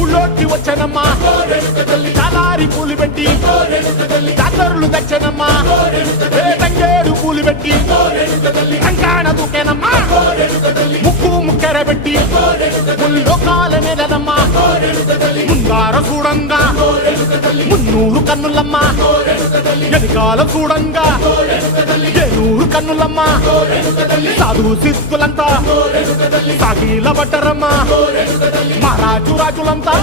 ఊళ్ళోకి వచ్చానమ్మా చాలారి పూలు పెట్టి జాతరులు తెచ్చానమ్మా తంగేడు పూలు పెట్టి కంకాణ దూకేనమ్మా ముక్కు ముక్కెర పెట్టి ముల్లోకాల నెలనమ్మా ముందార చూడంగా మున్నూరు కన్నులమ్మా ఎనికాల చూడంగా ఏనూరు కన్నులమ్మా సాధు సిద్ధులంతా సాగిల పట్టరమ్మా మహారాజు రాజులంతా